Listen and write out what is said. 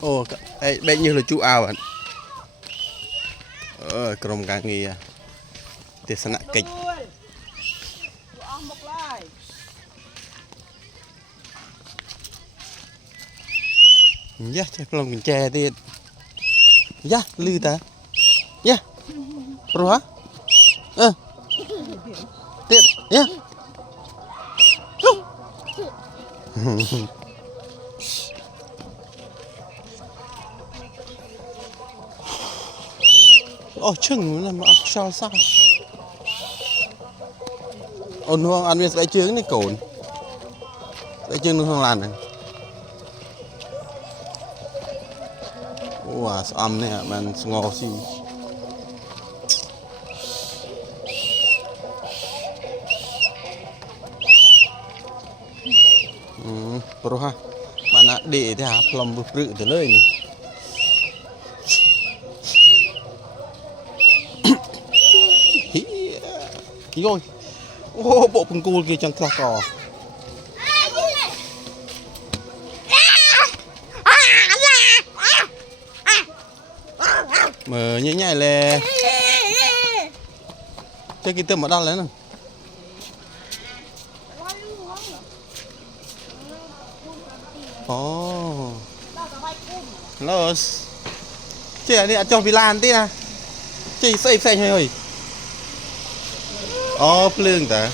Ồ, đây như là chú ao ạ. Cầm càng nghề tiết sẵn kịch. Yeah, chắc lòng chè tiết. Yeah, lư ta. Yeah. Rồi hả? Tiết. Yeah. Ồ, chừng là mà sao sao. Ôn hoang ăn miếng đại trứng này cồn. Đại trứng nó không làm này. Wow, âm này man ngò xì. Rồi ha. Bạn đã để thế hả? Lòng bực rự từ lời này. Rồi. Ô, bộ phùng cua kia chẳng thọc cỏ. Mở nhảy nhảy lè. Chơi cái tôm ở đâu lấy nè. Ồ. Hello. Chơi này cho Vilan tí nè. Chơi xây xe hơi. Ồ, plương ta.